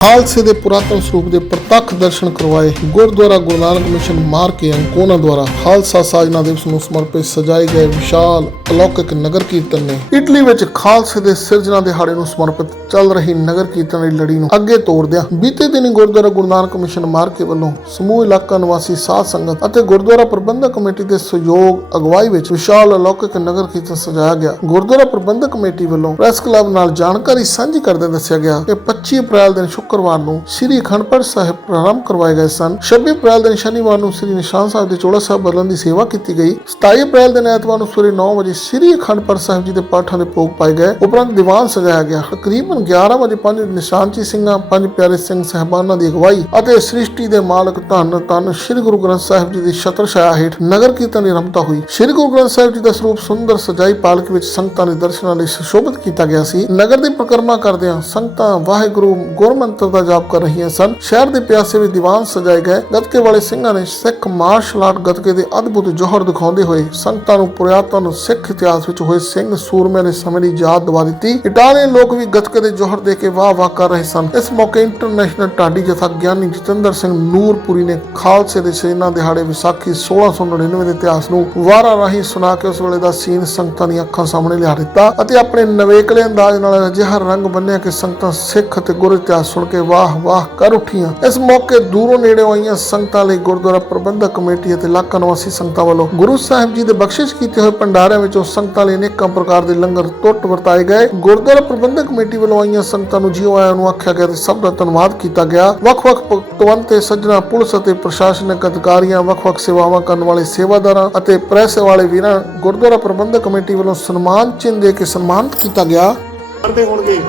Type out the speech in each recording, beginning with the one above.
ਖਾਲਸੇ ਦੇ ਪੁਰਾਤਨ ਸਰੂਪ ਦੇ ਪ੍ਰਤੱਖ ਦਰਸ਼ਨ ਕਰਵਾਏ। ਗੁਰਦੁਆਰਾ ਗੁਰੂ ਨਾਨਕ ਮਿਸ਼ਨ ਮਾਰ ਅੰਕੋਨਾ ਦੁਆਰਾ ਖਾਲਸਾ ਸਾਜਨਾ ਦਿਵਸ ਨੂੰ ਸਮਰਪਿਤ ਸਜਾਏ ਗਏ ਵਿਸ਼ਾਲ ਅਲੌਕਿਕ ਨਗਰ ਕੀਰਤਨ ਨੇ ਇਟਲੀ ਵਿੱਚ ਖਾਲਸੇ ਦੇ ਸਿਰਜਣਾ ਦਿਹਾੜੇ ਨੂੰ ਸਮਰਪਿਤ ਚੱਲ ਰਹੀ ਨਗਰ ਕੀਰਤਨ ਦੀ ਲੜੀ ਨੂੰ ਅੱਗੇ ਤੋਰਦਿਆਂ ਬੀਤੇ ਦਿਨੀ ਗੁਰਦੁਆਰਾ ਗੁਰੂ ਨਾਨਕ ਮਿਸ਼ਨ ਮਾਰਕੇ ਵੱਲੋਂ ਸਮੂਹ ਇਲਾਕਾ ਨਿਵਾਸੀ ਸਾਧ ਸੰਗਤ ਅਤੇ ਗੁਰਦੁਆਰਾ ਪ੍ਰਬੰਧਕ ਕਮੇਟੀ ਦੇ ਸਹਿਯੋਗ ਅਗਵਾਈ ਵਿੱਚ ਵਿਸ਼ਾਲ ਅਲੌਕਿਕ ਨਗਰ ਕੀਰਤਨ ਸਜਾਇਆ ਗਿਆ। ਗੁਰਦੁਆਰਾ ਪ੍ਰਬੰਧਕ ਕਮੇਟੀ ਵੱਲੋਂ ਪ੍ਰੈਸ ਕਲੱਬ ਨਾਲ ਜਾਣਕਾਰੀ ਸਾਂਝੀ ਕਰਦੇ ਦੱਸਿਆ ਗਿਆ ਕਿ 25 ਅਪ੍ਰੈਲ ਦਿਨ ਸ਼ੁੱਕਰਵਾਰ ਨੂੰ ਸ੍ਰੀ ਅਖੰਡ ਪਾਠ ਸਾਹਿਬ ਪ੍ਰਾਰੰਭ ਕਰਵਾਏ ਗਏ ਸਨ। 26 ਅਪ੍ਰੈਲ ਦਿਨ ਸ਼ਨੀਵਾਰ ਨੂੰ ਸ੍ਰੀ ਨਿਸ਼ਾਨ ਸਾਹਿਬ ਦੇ ਚੋਲਾ ਸਾਹਿਬ ਬਦਲਣ ਦੀ ਸੇਵਾ ਕੀਤੀ ਗਈ। 27 ਅਪ੍ਰੈਲ ਦਿਨ ਐਤਵਾਰ ਨੂੰ ਸਵੇਰੇ 9 ਵਜੇ ਸ੍ਰੀ ਅਖੰਡ ਪਾਠ ਸਾਹਿਬ ਜੀ ਦੇ ਪਾਠਾਂ ਦੇ ਭੋਗ ਪਾਏ ਗਏ। ਉਪਰੰਤ ਦੀਵਾਨ ਸਜਾਇਆ ਗਿਆ। ਤਕਰੀਬਨ 11 ਵਜੇ ਪੰਜ ਨਿਸ਼ਾਨਚੀ ਸਿੰਘਾਂ, ਪੰਜ ਪਿਆਰੇ ਸਿੰਘ ਸਹਿਬਾਨਾਂ ਦੀ ਅਗਵਾਈ ਅਤੇ ਸ੍ਰਿਸ਼ਟੀ ਦੇ ਮਾਲਕ ਧੰਨ ਧੰਨ ਸ੍ਰੀ ਗੁਰੂ ਗ੍ਰੰਥ ਸਾਹਿਬ ਜੀ ਦੀ ਛਤਰ ਛਾਇਆ ਹੇਠ ਨਗਰ ਕੀਰਤਨ ਦੀ ਆਰੰਭਤਾ ਹੋਈ। ਸ੍ਰੀ ਗੁਰੂ ਗ੍ਰੰਥ ਸਾਹਿਬ ਜੀ ਦਾ ਸਰੂਪ ਸੁੰਦਰ ਸਜਾਈ ਪਾਲਕ ਵਿੱਚ ਸੰਗਤਾਂ ਦੇ ਦਰਸ਼ਨਾਂ ਲਈ ਸੁਸ਼ੋਭਿਤ ਕੀਤਾ ਗਿਆ ਸੀ। ਨਗਰ ਦੀ ਪ੍ਰਕਰਮਾ ਕਰਦਿਆਂ ਸੰਗਤਾਂ, ਵਾਹਿਗੁਰੂ ਗੁਰਮੰਤ ਗੁਰਮੰਤਰ ਦਾ ਜਾਪ ਕਰ ਰਹੀਆਂ ਸਨ। ਸ਼ਹਿਰ ਦੇ ਪਿਆਸੇ ਵਿੱਚ ਦੀਵਾਨ ਸਜਾਏ ਗਏ। ਗੱਤਕੇ ਵਾਲੇ ਸਿੰਘਾਂ ਨੇ ਸਿੱਖ ਮਾਰਸ਼ਲ ਆਰਟ ਗੱਤਕੇ ਦੇ ਅਦਭੁਤ ਜੋਹਰ ਦਿਖਾਉਂਦੇ ਹੋਏ ਸੰਗਤਾਂ ਨੂੰ ਪੁਰਾਤਨ ਸਿੱਖ ਇਤਿਹਾਸ ਵਿੱਚ ਹੋਏ ਸਿੰਘ ਸੂਰਮਿਆਂ ਦੇ ਸਮੇਂ ਦੀ ਯਾਦ ਦਿਵਾ ਦਿੱਤੀ। ਇਟਾਲੀਅਨ ਲੋਕ ਵੀ ਗੱਤਕੇ ਦੇ ਜੋਹਰ ਦੇ ਕੇ ਵਾਹ ਵਾਹ ਕਰ ਰਹੇ ਸਨ। ਇਸ ਮੌਕੇ ਇੰਟਰਨੈਸ਼ਨਲ ਢਾਡੀ ਜਥਾ ਗਿਆਨੀ ਜਤਿੰਦਰ ਸਿੰਘ ਨੂਰਪੁਰੀ ਨੇ ਖਾਲਸੇ ਦੇ ਸੇਨਾ ਦਿਹਾੜੇ ਵਿਸਾਖੀ 1699 ਦੇ ਇਤਿਹਾਸ ਨੂੰ ਵਾਰਾ ਰਾਹੀਂ ਸੁਣਾ ਕੇ ਉਸ ਵੇਲੇ ਦਾ ਸੀਨ ਸੰਗਤਾਂ ਦੀਆਂ ਅੱਖਾਂ ਸਾਹਮਣੇ ਲਿਆ ਦਿੱਤਾ ਅਤੇ ਆਪਣੇ ਨਵੇਕਲੇ ਅੰਦਾਜ਼ ਨਾਲ ਅਜਿਹਾ ਰੰਗ ਬੰਨਿਆ ਕਿ ਸੰਗਤਾਂ ਸਿੱਖ ਅਤੇ ਗੁਰ ਇਤਿਹਾਸ ਸੁਣ ਕੇ ਵਾਹ ਵਾਹ ਕਰ ਉੱਠੀਆਂ। ਇਸ ਮੌਕੇ ਦੂਰੋਂ ਨੇੜੇ ਆਈਆਂ ਸੰਗਤਾਂ ਲਈ ਗੁਰਦੁਆਰਾ ਪ੍ਰਬੰਧਕ ਕਮੇਟੀ ਅਤੇ ਇਲਾਕਾ ਨਿਵਾਸੀ ਸੰਗਤਾਂ ਵੱਲੋਂ ਗੁਰੂ ਸਾਹਿਬ ਜੀ ਦੇ ਬਖਸ਼ਿਸ਼ ਕੀਤੇ ਹੋਏ ਭੰਡਾਰਿਆਂ ਵਿੱਚੋਂ ਸੰਗਤਾਂ ਲਈ ਅਨੇਕਾਂ ਪ੍ਰਕਾਰ ਦੇ ਲੰਗਰ ਟੁੱਟ ਵਰਤਾਏ ਗਏ। ਗੁਰਦੁਆਰਾ ਪ੍ਰਬੰਧਕ ਕਮੇਟੀ ਵੱਲੋਂ ਆਈਆਂ ਸੰਗਤਾਂ ਨੂੰ ਜੀਓ ਆਇਆਂ ਨੂੰ ਆਖਿਆ ਗਿਆ ਤੇ ਸਭ ਦਾ ਧੰਨਵਾਦ ਕੀਤਾ ਗਿਆ। ਵੱਖ-ਵੱਖ ਭਗਤਵੰਤ ਤੇ ਸੱਜਣਾ ਪੁਲਿਸ ਅਤੇ ਪ੍ਰਸ਼ਾਸਨਿਕ ਅਧਿਕਾਰੀਆਂ ਵੱਖ-ਵੱਖ ਸੇਵਾਵਾਂ ਕਰਨ ਵਾਲੇ ਸੇਵਾਦਾਰਾਂ ਅਤੇ ਪ੍ਰੈਸ ਵਾਲੇ ਵੀਰਾਂ, ਗੁਰਦੁਆਰਾ ਪ੍ਰਬੰਧਕ ਕਮੇਟੀ ਵੱਲੋਂ ਸਨਮਾਨ ਚਿੰਨ੍ਹ ਦੇ ਕੇ ਸਨਮਾਨਿਤ ਕੀਤਾ ਗਿਆ। ਕਰਦੇ ਹੋਣਗੇ।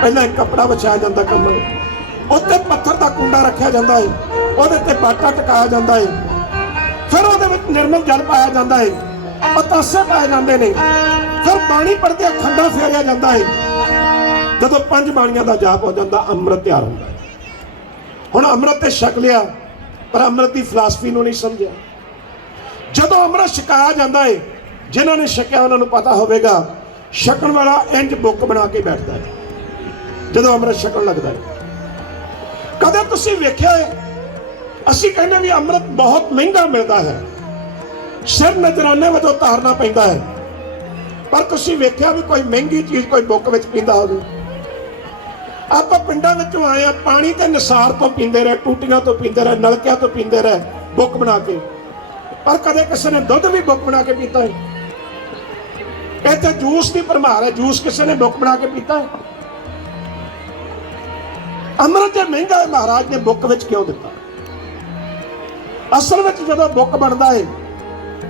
ਪਹਿਲਾਂ ਇੱਕ ਕੱਪੜਾ ਵਿਛਾਇਆ ਜਾਂਦਾ ਕਮਲ ਉੱਤੇ ਪੱਥਰ ਦਾ ਕੁੰਡਾ ਰੱਖਿਆ ਜਾਂਦਾ ਹੈ ਉਹਦੇ ਤੇ ਬਾਟਾ ਟਿਕਾਇਆ ਜਾਂਦਾ ਹੈ ਫਿਰ ਉਹਦੇ ਵਿੱਚ ਨਿਰਮਲ ਜਲ ਪਾਇਆ ਜਾਂਦਾ ਹੈ ਪਤਾਸੇ ਪਾਏ ਜਾਂਦੇ ਨੇ। ਫਿਰ ਪਾਣੀ ਪੜਦੇ ਖੰਡਾ ਫੇਰਿਆ ਜਾਂਦਾ ਹੈ ਜਦੋਂ ਪੰਜ ਬਾਣੀਆਂ ਦਾ ਜਾਪ ਹੋ ਜਾਂਦਾ, ਅੰਮ੍ਰਿਤ ਤਿਆਰ ਹੁੰਦਾ ਹੈ ਹੁਣ ਅੰਮ੍ਰਿਤ ਤੇ ਛਕ ਲਿਆ, ਪਰ ਅੰਮ੍ਰਿਤ ਦੀ ਫਲਸਫੀ ਨੂੰ ਨਹੀਂ ਸਮਝਿਆ। ਜਦੋਂ ਅੰਮ੍ਰਿਤ ਛਕਾਇਆ ਜਾਂਦਾ ਹੈ ਜਿਨ੍ਹਾਂ ਨੇ ਛਕਿਆ, ਉਹਨਾਂ ਨੂੰ ਪਤਾ ਹੋਵੇਗਾ, ਛਕਣ ਵਾਲਾ ਇੰਜ ਬੁੱਕ ਬਣਾ ਕੇ ਬੈਠਦਾ ਹੈ ਜਦੋਂ ਅੰਮ੍ਰਿਤ ਛਕਣ ਲੱਗਦਾ ਹੈ। ਕਦੇ ਤੁਸੀਂ ਵੇਖਿਆ ਅਸੀਂ ਕਹਿੰਦੇ ਵੀ ਅੰਮ੍ਰਿਤ ਬਹੁਤ ਮਹਿੰਗਾ ਮਿਲਦਾ ਹੈ। ਸਿਰ ਨਜ਼ਰਾਨੇ ਵਜੋਂ ਤਾਰਨਾ ਪੈਂਦਾ ਹੈ। ਪਰ ਤੁਸੀਂ ਵੇਖਿਆ ਵੀ ਕੋਈ ਮਹਿੰਗੀ ਚੀਜ਼ ਕੋਈ ਬੁੱਕ ਵਿੱਚ ਪੀਂਦਾ ਹੋਵੇ? ਆਪਾਂ ਪਿੰਡਾਂ ਵਿੱਚੋਂ ਆਏ ਆ ਪਾਣੀ ਤੇ ਨਿਸਾਰ ਤੋਂ ਪੀਂਦੇ ਰਹੇ, ਟੂਟੀਆਂ ਤੋਂ ਪੀਂਦੇ ਰਹੇ, ਨਲਕਿਆਂ ਤੋਂ ਪੀਂਦੇ ਰਹੇ, ਬੁੱਕ ਬਣਾ ਕੇ। ਪਰ ਕਦੇ ਕਿਸੇ ਨੇ ਦੁੱਧ ਵੀ ਬੁੱਕ ਬਣਾ ਕੇ ਪੀਤਾ ਹੈ? ਇੱਥੇ ਜੂਸ ਦੀ ਭਰਮਾਰ ਹੈ, ਜੂਸ ਕਿਸੇ ਨੇ ਬੁੱਕ ਬਣਾ ਕੇ ਪੀਤਾ ਹੈ? ਅੰਮ੍ਰਿਤ ਜੇ ਮਹਿੰਗਾ ਹੈ ਮਹਾਰਾਜ ਨੇ ਬੁੱਕ ਵਿੱਚ ਕਿਉਂ ਦਿੱਤਾ? ਅਸਲ ਵਿੱਚ ਜਦੋਂ ਬੁੱਕ ਬਣਦਾ ਹੈ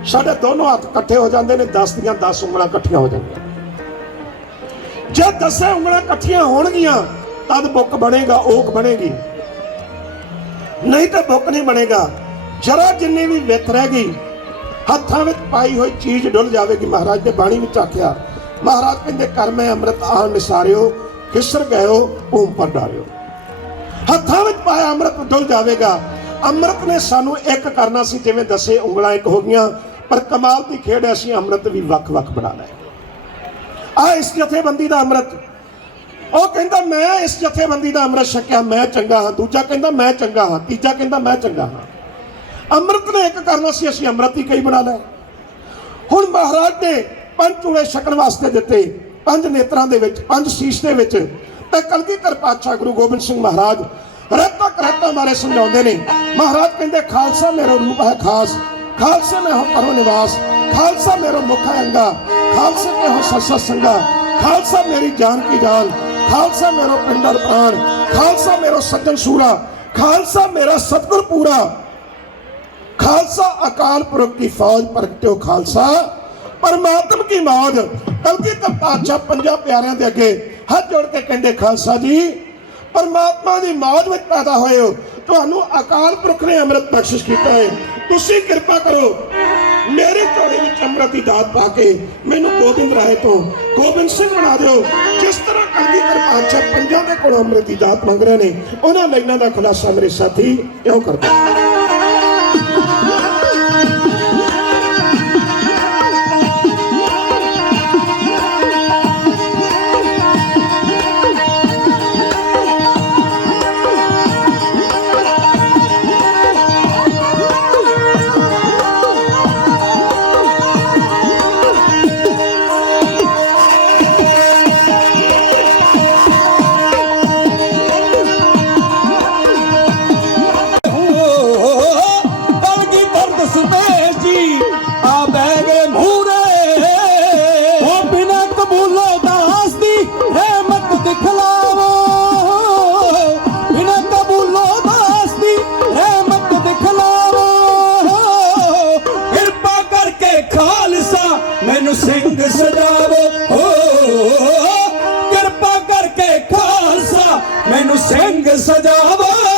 ਸਾਡੇ ਦੋਨੋਂ ਹੱਥ ਇਕੱਠੇ ਹੋ ਜਾਂਦੇ ਨੇ 10 ਦੀਆਂ 10 ਉਂਗਲਾਂ ਇਕੱਠੀਆਂ ਹੋ ਜਾਂਦੀਆਂ। ਜੇ 10 ਉਂਗਲਾਂ ਇਕੱਠੀਆਂ ਹੋਣਗੀਆਂ, ਤਦ ਬੁੱਕ ਬਣੇਗਾ, ਓਕ ਬਣੇਗੀ। ਨਹੀਂ ਤਾਂ ਬੁੱਕ ਨਹੀਂ ਬਣੇਗਾ। ਜਰਾ ਜਿੰਨੀ ਵੀ ਵਿੱਥ ਰਹਿ ਗਈ, ਹੱਥਾਂ ਵਿੱਚ ਪਾਈ ਹੋਈ ਚੀਜ਼ ਡੁੱਲ ਜਾਵੇਗੀ, ਮਹਾਰਾਜ ਨੇ ਬਾਣੀ ਵਿੱਚ ਆਖਿਆ, ਮਹਾਰਾਜ ਕਹਿੰਦੇ ਕਰ ਮੈਂ ਅੰਮ੍ਰਿਤ ਆਣ ਨਿਸਾਰਿਓ ਕਿਸਰ ਗਇਓ, ਭੂਮ ਪਰ ਡਾਰਿਓ। ਹੱਥਾਂ ਵਿੱਚ ਪਾਇਆ ਅੰਮ੍ਰਿਤ ਡੁੱਲ ਜਾਵੇਗਾ। ਅੰਮ੍ਰਿਤ ਨੇ ਸਾਨੂੰ ਇੱਕ ਕਰਨਾ ਸੀ ਜਿਵੇਂ ਦਸੇ ਉਂਗਲਾਂ ਇੱਕ ਹੋ ਗਈਆਂ ਪਰ ਕਮਾਲ ਦੀ ਖੇਡ ਹੈ, ਅਸੀਂ ਅੰਮ੍ਰਿਤ ਵੀ ਵੱਖ-ਵੱਖ ਬਣਾ ਲਏ। ਆ ਇਸ ਜਥੇਬੰਦੀ ਦਾ ਅੰਮ੍ਰਿਤ। ਉਹ ਕਹਿੰਦਾ ਮੈਂ ਇਸ ਜਥੇਬੰਦੀ ਦਾ ਅੰਮ੍ਰਿਤ ਛਕਿਆ ਮੈਂ ਚੰਗਾ ਹਾਂ। ਦੂਜਾ ਕਹਿੰਦਾ ਮੈਂ ਚੰਗਾ ਹਾਂ। ਤੀਜਾ ਕਹਿੰਦਾ ਮੈਂ ਚੰਗਾ ਹਾਂ। ਅੰਮ੍ਰਿਤ ਨੇ ਇੱਕ ਕਰਨਾ ਸੀ ਅਸੀਂ ਅੰਮ੍ਰਿਤ ਹੀ ਕਈ ਬਣਾ ਲਏ। ਹੁਣ ਮਹਾਰਾਜ ਨੇ ਪੰਜ ਚੂੜੇ ਛਕਣ ਵਾਸਤੇ ਦਿੱਤੇ ਪੰਜ ਨੇਤਰਾਂ ਦੇ ਵਿੱਚ ਪੰਜ ਸ਼ੀਸ਼ ਦੇ ਵਿੱਚ। ਤੇ ਕਲਗੀਧਰ ਪਾਤਸ਼ਾਹ ਗੁਰੂ ਗੋਬਿੰਦ ਸਿੰਘ ਮਹਾਰਾਜ ਰਹਿਤਾ ਕਰਤਾ ਮਾਰੇ ਸਮਝਾਉਂਦੇ ਨੇ ਮਹਾਰਾਜ ਕਹਿੰਦੇ ਖਾਲਸਾ ਮੇਰਾ ਰੂਪ ਹੈ ਖਾਸ ਖਾਲਸੇ ਮੈਂ ਹੋ ਕਰੋ ਨਿਵਾਸ ਖਾਲਸਾ ਮੇਰਾ ਮੁਖ ਹੈ ਅੰਗਾ ਖਾਲਸੇ ਕੇ ਹੋ ਸੱਸਾ ਸੰਗਾ ਖਾਲਸਾ ਮੇਰੀ ਜਾਨ ਕੀ ਜਾਨ ਖਾਲਸਾ ਮੇਰਾ ਪਿੰਡਰ ਪ੍ਰਾਣ ਖਾਲਸਾ ਮੇਰਾ ਸੱਜਣ ਸੂਰਾ ਖਾਲਸਾ ਮੇਰਾ ਸਤਿਗੁਰ ਪੂਰਾ ਖਾਲਸਾ ਅਕਾਲ ਪੁਰਖ ਦੀ ਫੌਜ ਪ੍ਰਗਟਿਓ ਖਾਲਸਾ ਪਰਮਾਤਮ ਕੀ ਮੌਜ ਕਲਕੀ ਪਾਤਸ਼ਾਹ ਪੰਜਾਂ ਪਿਆਰਿਆਂ ਦੇ ਅੱਗੇ ਹੱਥ ਜੋੜ ਕੇ ਕਹਿੰਦੇ, ਖਾਲਸਾ ਜੀ, ਪਰਮਾਤਮਾ ਦੀ ਮੌਜ ਵਿੱਚ ਪੈਦਾ ਹੋਏ ਹੋ। ਤੁਹਾਨੂੰ ਅਕਾਲ ਪੁਰਖ ਨੇ ਅੰਮ੍ਰਿਤ ਬਖਸ਼ਿਸ਼ ਕੀਤਾ ਹੈ। ਤੁਸੀਂ ਕਿਰਪਾ ਕਰੋ। ਮੇਰੇ ਝੋਲੇ ਵਿੱਚ ਅੰਮ੍ਰਿਤ ਦੀ ਦਾਤ ਪਾ ਕੇ ਮੈਨੂੰ ਗੋਬਿੰਦ ਰਾਏ ਤੋਂ ਗੋਬਿੰਦ ਸਿੰਘ ਬਣਾ ਦਿਓ। ਜਿਸ ਤਰ੍ਹਾਂ ਕਲਗੀਧਰ ਪਾਤਸ਼ਾਹ ਪੰਜਾਂ ਦੇ ਕੋਲ ਅੰਮ੍ਰਿਤ ਦੀ ਦਾਤ ਮੰਗ ਰਹੇ ਨੇ, ਉਹਨਾਂ ਲਾਈਨਾਂ ਦਾ ਖੁਲਾਸਾ ਮੇਰੇ ਸਾਥੀ ਇਉਂ ਕਰਦਾ। ਰੰਗ ਸਜਾਵੋ